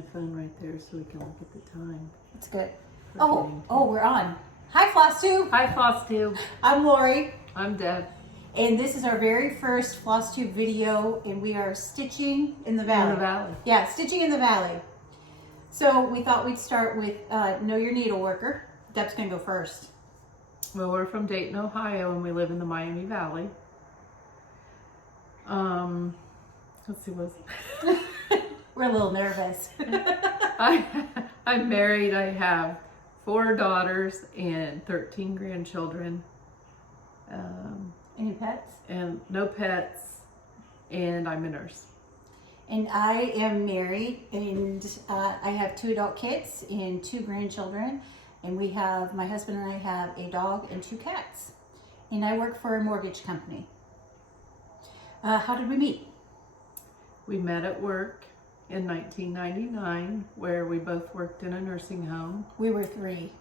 my phone right there so we can look at the time. That's good. Oh, we're on. Hi, Flosstube. Hi, Flosstube. I'm Lori. I'm Deb. And this is our very first Flosstube video, and we are stitching in the valley. In the valley. Yeah, stitching in the valley. So we thought we'd start with Know Your Needle Worker. Deb's gonna go first. Well, we're from Dayton, Ohio, and we live in the Miami Valley. Let's see what's... We're a little nervous. I'm married. I have 4 daughters and 13 grandchildren. Any pets? And no pets. And I'm a nurse. And I am married, and I have 2 adult kids and 2 grandchildren. And my husband and I have a dog and 2 cats. And I work for a mortgage company. How did we meet? We met at work in 1999, where we both worked in a nursing home. We were 3.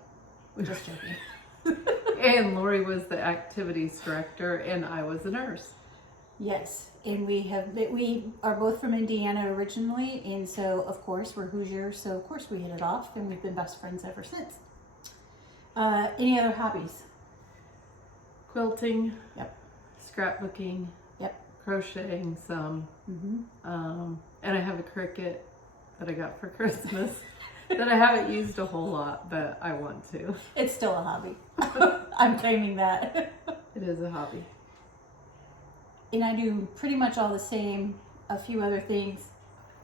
Just joking. And Lori was the activities director, and I was a nurse. Yes, and we are both from Indiana originally, and so of course we're Hoosiers, so of course we hit it off, and we've been best friends ever since. Any other hobbies? Quilting. Yep. Scrapbooking. Yep. Crocheting some. And I have a Cricut that I got for Christmas that I haven't used a whole lot, but I want to. It's still a hobby. I'm claiming that. It is a hobby. And I do pretty much all the same, a few other things.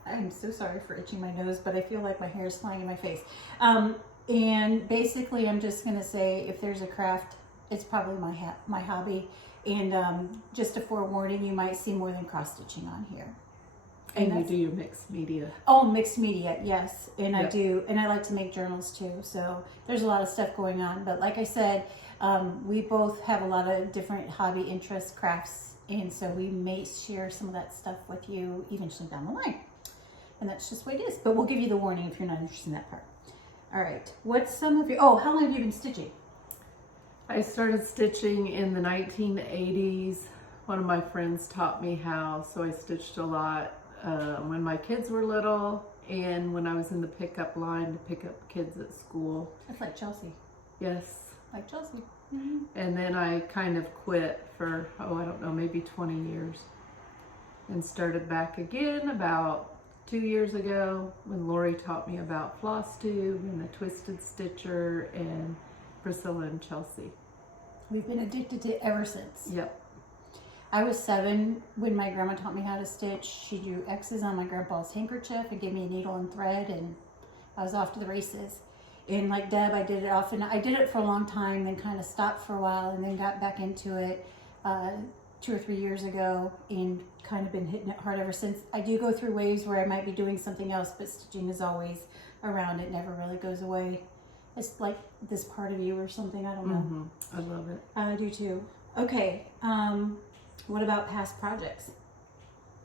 I'm so sorry for itching my nose, but I feel like my hair is flying in my face. And basically I'm just gonna say, if there's a craft, it's probably my hobby. And just a forewarning, you might see more than cross stitching on here. And you do your mixed media. Oh, mixed media, yes. And Yep. I do, and I like to make journals too. So there's a lot of stuff going on. But like I said, we both have a lot of different hobby interests, crafts. And so we may share some of that stuff with you eventually down the line. And that's just the way it is. But we'll give you the warning if you're not interested in that part. All right. What's some of your, how long have you been stitching? I started stitching in the 1980s. One of my friends taught me how, so I stitched a lot when my kids were little and when I was in the pickup line to pick up kids at school. That's like Chelsea. Yes. Like Chelsea. And then I kind of quit for, I don't know, maybe 20 years and started back again about 2 years ago when Lori taught me about Flosstube and the Twisted Stitcher and Priscilla and Chelsea. We've been addicted to it ever since. Yep. I was 7 when my grandma taught me how to stitch. She drew X's on my grandpa's handkerchief and gave me a needle and thread, and I was off to the races. And like Deb, I did it often. I did it for a long time, then kind of stopped for a while, and then got back into it 2 or 3 years ago, and kind of been hitting it hard ever since. I do go through waves where I might be doing something else, but stitching is always around. It never really goes away. It's like this part of you or something. I don't know. I love it. I do too. Okay. What about past projects?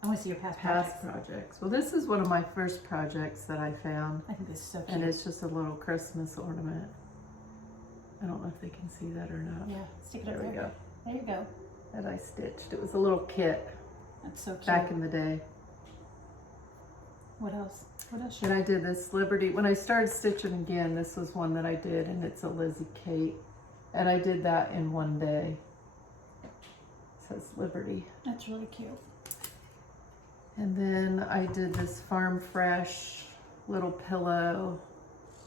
I want to see your past projects. Well, this is one of my first projects that I found. I think this is so cute. And it's just a little Christmas ornament. I don't know if they can see that or not. Yeah, stick it up There we go. There you go. That I stitched. It was a little kit That's so cute. back in the day. What else? What else? And I did this Liberty. When I started stitching again, this was one that I did, and it's a Lizzie Kate. And I did that in one day. It says Liberty. That's really cute. And then I did this Farm Fresh little pillow.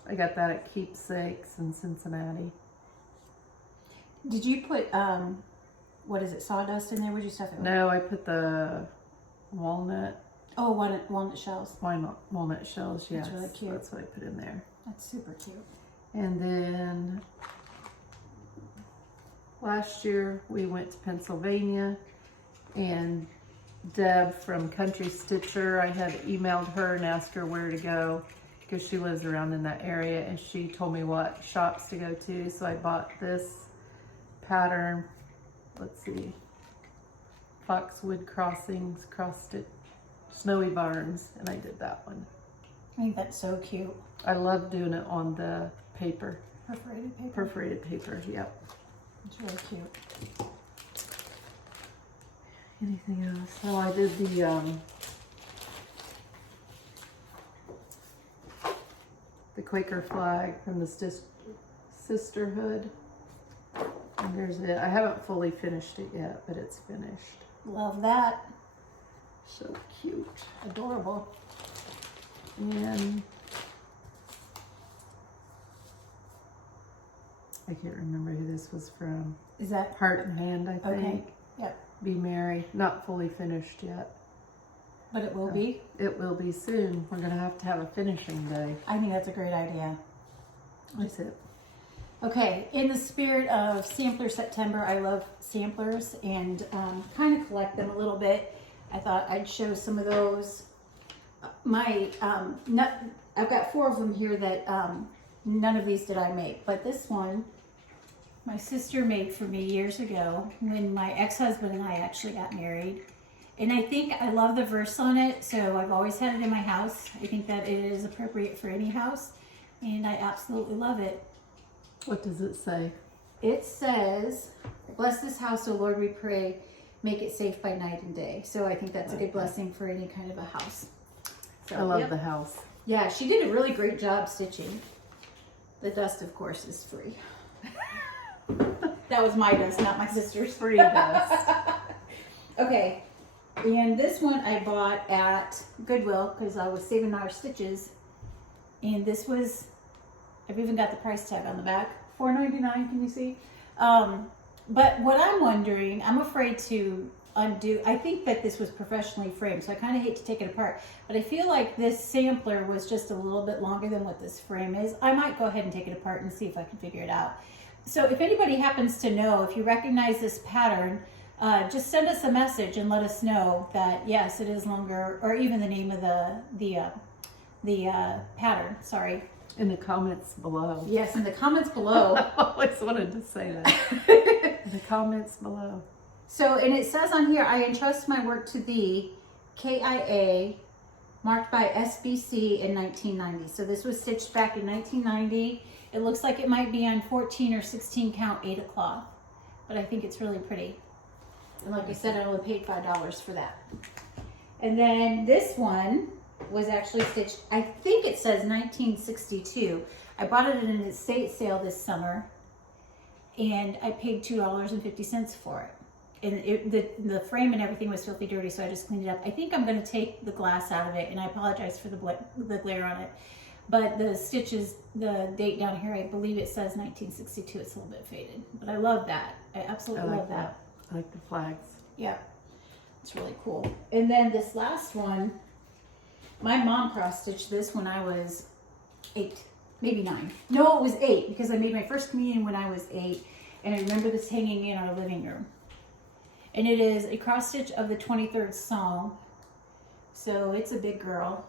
I got that at Keepsakes in Cincinnati. Did you put, what is it, sawdust in there? Where'd you stuff it with? No, I put the walnut. Oh, walnut shells. Walnut shells, yes. That's really cute. That's what I put in there. That's super cute. And then last year we went to Pennsylvania, and Deb from Country Stitcher, I had emailed her and asked her where to go because she lives around in that area, and she told me what shops to go to. So I bought this pattern. Let's see. Foxwood Crossings, Cross Stitch, Snowy Barns, and I did that one. I think that's so cute. I love doing it on the paper. Perforated paper? Perforated paper, yep. It's really cute. Anything else? Oh, I did the the Quaker flag from the sisterhood. And there's it. I haven't fully finished it yet, but it's finished. Love that. So cute. Adorable. And I can't remember who this was from. Is that Heart and Hand, I think. okay? Yep. Be Merry. Not fully finished yet. But it will be. It will be soon. We're gonna have to have a finishing day. I think that's a great idea. That's it. Okay, in the spirit of Sampler September, I love samplers and kind of collect them a little bit. I thought I'd show some of those. I've got 4 of them here that none of these did I make, but this one my sister made for me years ago when my ex-husband and I actually got married. And I think I love the verse on it, so I've always had it in my house. I think that it is appropriate for any house, and I absolutely love it. What does it say? It says, "Bless this house, O Lord, we pray. Make it safe by night and day." So I think that's a good blessing for any kind of a house. So, I love the house. Yeah, she did a really great job stitching. The dust, of course, is free. That was my dust, not my sister's. Free dust. Okay, and this one I bought at Goodwill because I was saving our stitches. And this was, I've even got the price tag on the back, $4.99. Can you see? But what I'm wondering, I'm afraid to undo. I think that this was professionally framed, so I kind of hate to take it apart. But I feel like this sampler was just a little bit longer than what this frame is. I might go ahead and take it apart and see if I can figure it out. So if anybody happens to know, if you recognize this pattern, just send us a message and let us know that yes, it is longer, or even the name of the pattern. Sorry. In the comments below. Yes, in the comments below. I always wanted to say that. In the comments below. So, and it says on here, "I entrust my work to thee, KIA, marked by SBC in 1990. So this was stitched back in 1990. It looks like it might be on 14 or 16 count 8 o'clock, but I think it's really pretty. And like I said, I only paid $5 for that. And then this one was actually stitched, I think it says 1962. I bought it in an estate sale this summer, and I paid $2.50 for it. And the frame and everything was filthy dirty, so I just cleaned it up. I think I'm going to take the glass out of it, and I apologize for the glare on it. But the stitches, the date down here, I believe it says 1962. It's a little bit faded, but I love that. I absolutely love that. I like the flags. Yeah, it's really cool. And then this last one, my mom cross-stitched this when I was 8, maybe 9. No, it was 8, because I made my first communion when I was 8, and I remember this hanging in our living room. And it is a cross-stitch of the 23rd Psalm, so it's a big girl.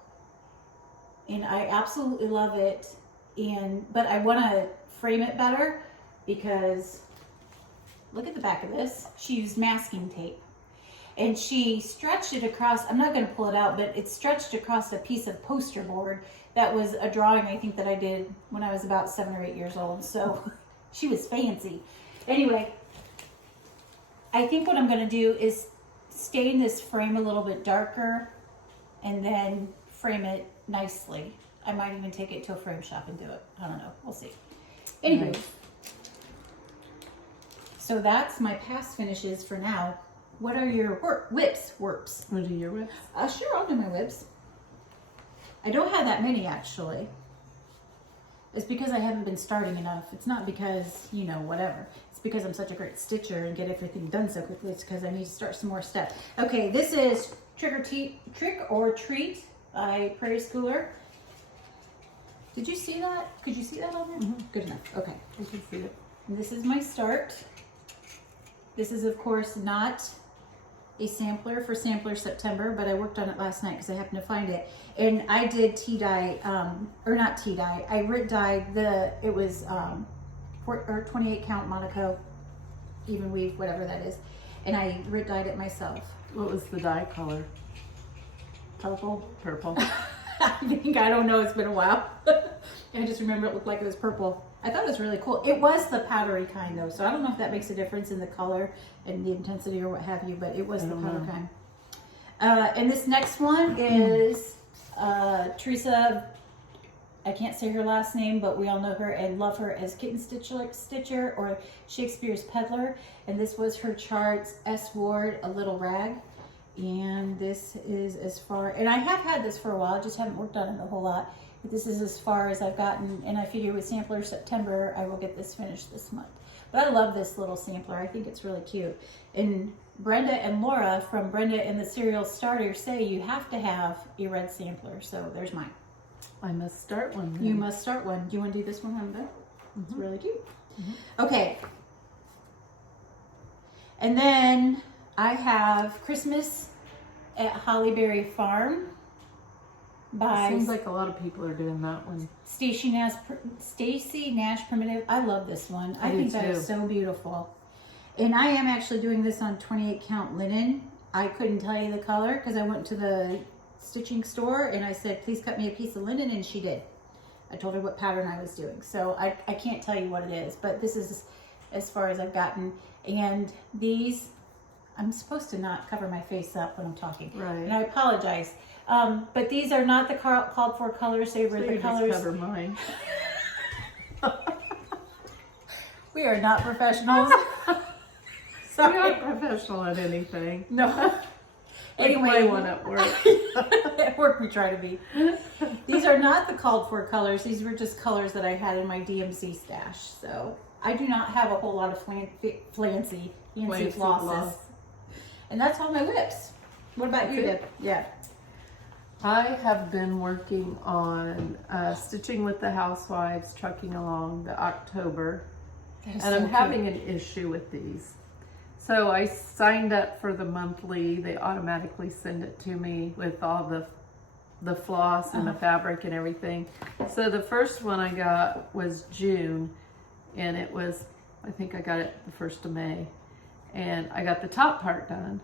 And I absolutely love it, but I want to frame it better because look at the back of this. She used masking tape, and she stretched it across. I'm not going to pull it out, but it's stretched across a piece of poster board that was a drawing I think that I did when I was about 7 or 8 years old. So she was fancy. Anyway, I think what I'm going to do is stain this frame a little bit darker and then frame it nicely. I might even take it to a frame shop and do it. I don't know. We'll see. Anyway, Nice. So that's my past finishes for now. What are your whips? What are your whips? Sure, I'll do my whips. I don't have that many actually. It's because I haven't been starting enough. It's not because, you know, whatever. It's because I'm such a great stitcher and get everything done so quickly. It's because I need to start some more stuff. Okay, this is Trick or Treat by Prairie Schooler. Did you see that? Could you see that on there? Mm-hmm. Good enough. Okay. I can see it. And this is my start. This is, of course, not a sampler for Sampler September, but I worked on it last night because I happened to find it. And I did tea-dye, or not tea-dye, I dyed it was 28 count Monaco, even weave, whatever that is. And I dyed it myself. What was the dye color? Purple. Purple. I don't know, it's been a while. I just remember it looked like it was purple. I thought it was really cool. It was the powdery kind though, so I don't know if that makes a difference in the color and the intensity or what have you, but it was the powder kind. And this next one is Teresa I can't say her last name, but we all know her and love her as Kitten Stitcher or Shakespeare's Peddler. And this was her charts, S. Ward, A Little Rag. And this is as far, and I have had this for a while, I just haven't worked on it a whole lot. But this is as far as I've gotten, and I figure with Sampler September, I will get this finished this month. But I love this little sampler. I think it's really cute. And Brenda and Laura from Brenda and the Serial Starter say you have to have a red sampler. So there's mine. I must start one then. You must start one. Do you want to do this one, Amanda? It's really cute. Mm-hmm. Okay. And then I have Christmas at Hollyberry Farm by Seems like a lot of people are doing that one. Stacy Nash Primitive. I love this one. I think that is so beautiful. And I am actually doing this on 28 count linen. I couldn't tell you the color because I went to the stitching store and I said, please cut me a piece of linen, and she did. I told her what pattern I was doing. So I can't tell you what it is, but this is as far as I've gotten. And these, I'm supposed to not cover my face up when I'm talking. Right. And I apologize. But these are not the called for colors. They were the colors. Just cover mine. We are not professionals. We're not professional at anything. No. Anyway, Anyway, one at work. at work we try to be. These are not the called for colors. These were just colors that I had in my DMC stash. So I do not have a whole lot of flancy flosses. And that's all my whips. What about you, Deb? Yeah. I have been working on Stitching with the Housewives, trucking along the October. And I'm having an issue with these. So I signed up for the monthly. They automatically send it to me with all the floss and the fabric and everything. So the first one I got was June, and it was, I think I got it the 1st of May. And I got the top part done.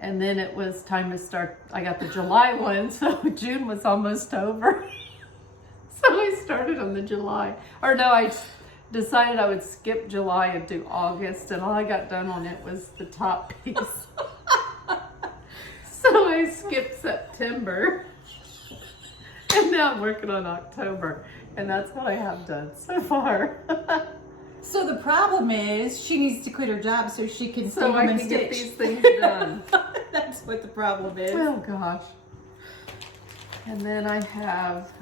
And then it was time to start, I got the July one, so June was almost over. So I started on the July, or no, I decided I would skip July and do August, and all I got done on it was the top piece. So I skipped September, and now I'm working on October, and that's what I have done so far. So the problem is she needs to quit her job so she can So I and can stitch. get these things done. That's what the problem is. Oh gosh. And then I have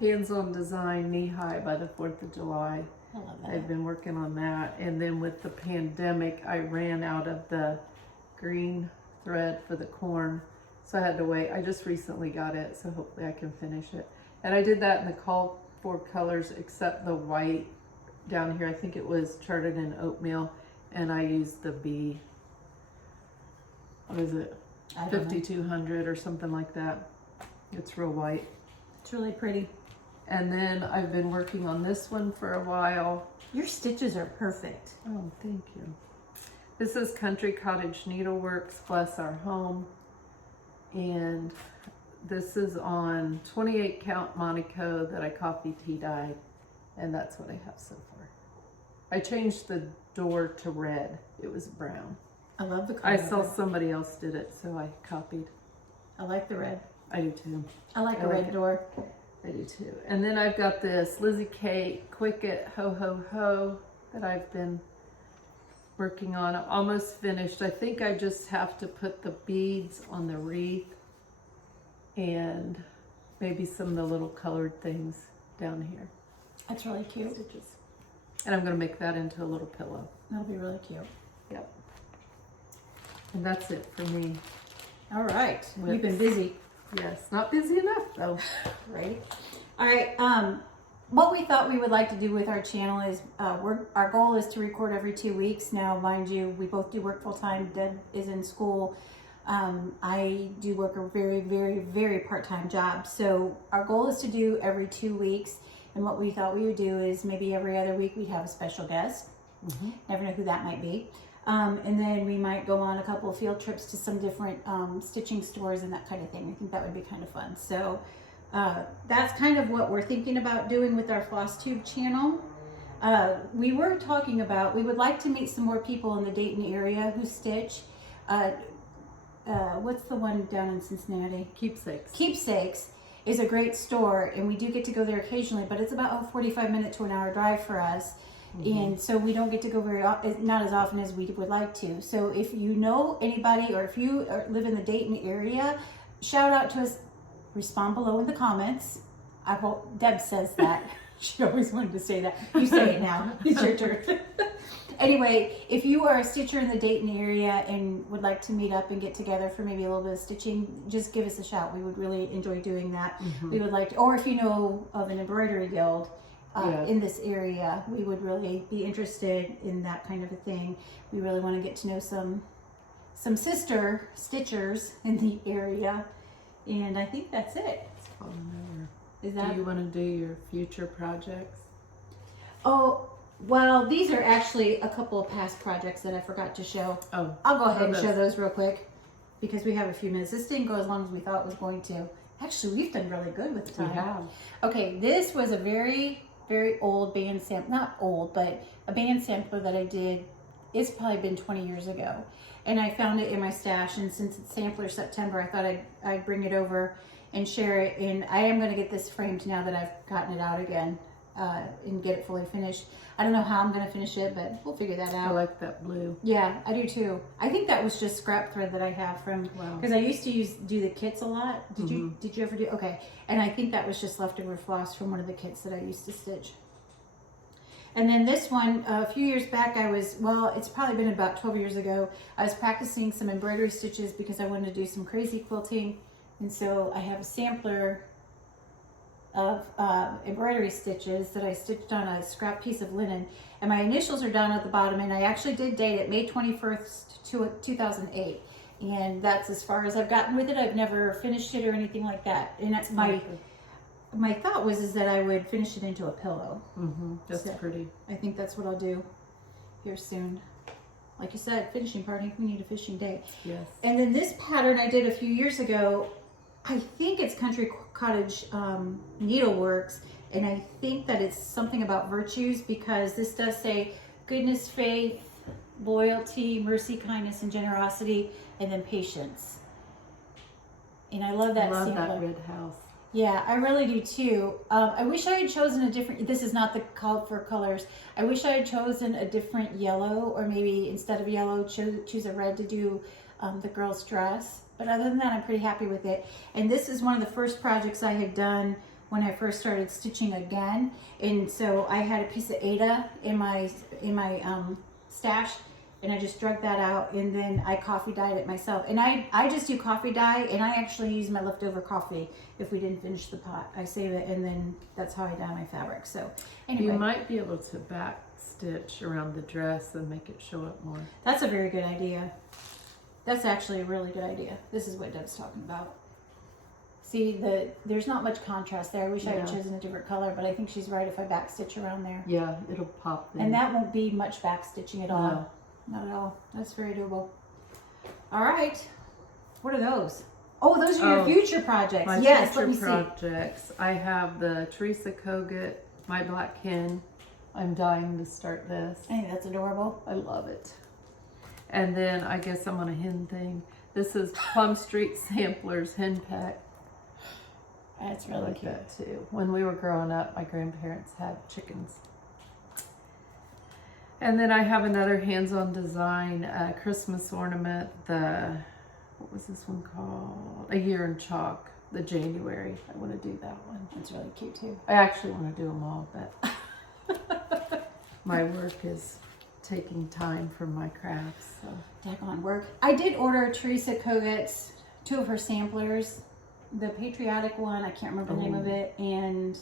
Hands-on Design Knee High by the 4th of July. I love that. I've been working on that. And then with the pandemic, I ran out of the green thread for the corn. So I had to wait. I just recently got it, so hopefully I can finish it. And I did that in the call for colors except the white down here. I think it was charted in oatmeal, and I used the B, what is it? 5200 or something like that. It's real white. It's really pretty. And then I've been working on this one for a while. Your stitches are perfect. Oh, thank you. This is Country Cottage Needleworks, Bless Our Home. And this is on 28 count Monaco that I copy tea-dyed. And that's what I have so far. I changed the door to red. It was brown. I love the color. I saw somebody else did it, so I copied. I like the red. I do too. I like the like red it. door. I do too. And then I've got this Lizzie Kate Quick It Ho Ho Ho that I've been working on. I'm almost finished. I think I just have to put the beads on the wreath and maybe some of the little colored things down here. That's really cute. Stitches. And I'm going to make that into a little pillow. That'll be really cute. Yep. And that's it for me. All right. Whips. You've been busy. Yes, not busy enough though. Right. All right. What we thought we would like to do with our channel is our goal is to record every 2 weeks. Now, mind you, we both do work full time. Deb is in school. I do work a very, very, very part-time job. So our goal is to do every 2 weeks. And what we thought we would do is maybe every other week we'd have a special guest. Mm-hmm. Never know who that might be. And then we might go on a couple of field trips to some different stitching stores and that kind of thing. I think that would be kind of fun. So that's kind of what we're thinking about doing with our Flosstube channel. We were talking about, we would like to meet some more people in the Dayton area who stitch. What's the one down in Cincinnati? Keepsakes. Keepsakes. is a great store, and we do get to go there occasionally, but it's about a 45-minute to an hour drive for us. And so we don't get to go not as often as we would like to. So if you know anybody, or if you live in the Dayton area, shout out to us. Respond below in the comments. I hope Deb says that. She always wanted to say that. You say it now. It's your turn. Anyway, if you are a stitcher in the Dayton area and would like to meet up and get together for maybe a little bit of stitching, just give us a shout. We would really enjoy doing that. We would like to, or if you know of an embroidery guild in this area, we would really be interested in that kind of a thing. We really want to get to know some sister stitchers in the area, and I think that's it. Is that? Do you want to do your future projects? Oh, well, these are actually a couple of past projects that I forgot to show. Oh, I'll go ahead and show those real quick because we have a few minutes. This didn't go as long as we thought it was going to. Actually, we've done really good with the time. We have. Okay, this was a very, very old band sampler. Not old, but a band sampler that I did. It's probably been 20 years ago. And I found it in my stash, and since it's Sampler September, I thought I'd bring it over and share it. And I am going to get this framed now that I've gotten it out again and get it fully finished. I don't know how I'm going to finish it, but we'll figure that out. I like that blue. Yeah, I do too. I think that was just scrap thread that I have from, because I used to do the kits a lot. Did you ever do? Okay. And I think that was just leftover floss from one of the kits that I used to stitch. And then this one, a few years back, it's probably been about 12 years ago, I was practicing some embroidery stitches because I wanted to do some crazy quilting. And so I have a sampler of embroidery stitches that I stitched on a scrap piece of linen. And my initials are down at the bottom, and I actually did date it May 21st, 2008. And that's as far as I've gotten with it. I've never finished it or anything like that. And that's my thought is that I would finish it into a pillow. That's pretty. I think that's what I'll do here soon. Like you said, finishing party. We need a fishing day. Yes. And then this pattern I did a few years ago. I think it's Country Cottage Needleworks, and I think that it's something about virtues, because this does say goodness, faith, loyalty, mercy, kindness, and generosity, and then patience. And I love that. I love sampler. that red house. Yeah, I really do too. I wish I had chosen a different, this is not the call for colors. I wish I had chosen a different yellow, or maybe instead of yellow, choose a red to do the girl's dress. But other than that, I'm pretty happy with it. And this is one of the first projects I had done when I first started stitching again. And so I had a piece of Ada in my stash, and I just drug that out, and then I coffee dyed it myself. And I just do coffee dye, and I actually use my leftover coffee if we didn't finish the pot. I save it, and then that's how I dye my fabric. So anyway. You might be able to back stitch around the dress and make it show up more. That's a very good idea. That's actually a really good idea. This is what Deb's talking about. See, there's not much contrast there. I wish I had chosen a different color, but I think she's right if I back stitch around there. Yeah, it'll pop there. And that won't be much back stitching at all. No. Not at all. That's very doable. All right. What are those? Oh, those are your future projects. My yes, future let me projects. See. I have the Teresa Kogut, My Black Hen. I'm dying to start this. I think that's adorable. I love it. And then I guess I'm on a hen thing. This is Plum Street Samplers Hen Peck. That's I really like cute. that too. When we were growing up, my grandparents had chickens. And then I have another hands-on design Christmas ornament. What was this one called? A Year in Chalk, the January. I want to do that one. That's really cute too. I actually want to do them all, but my work is taking time from my crafts. So. Daggone work. I did order Teresa Kogut's, 2 of her samplers. The patriotic one, I can't remember the name of it, and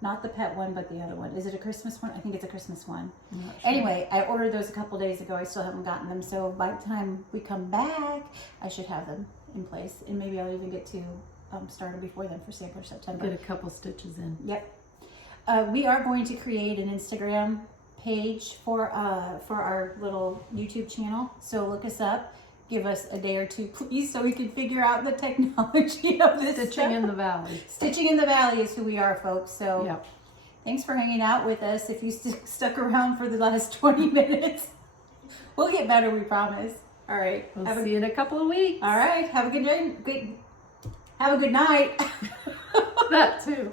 not the pet one, but the other one. Is it a Christmas one? I think it's a Christmas one. I'm not sure. Anyway, I ordered those a couple days ago. I still haven't gotten them. So by the time we come back, I should have them in place. And maybe I'll even get to start them before then for Sampler September. Get a couple stitches in. Yep. We are going to create an Instagram page for our little YouTube channel. So look us up. Give us a day or two, please, so we can figure out the technology of this Stitching stuff. in the Valley. Stitching in the Valley is who we are, folks. So Yep. Thanks for hanging out with us. If you stuck around for the last 20 minutes, we'll get better, we promise. All right. We'll see you in a couple of weeks. All right. Have a good day. Have a good night. That too.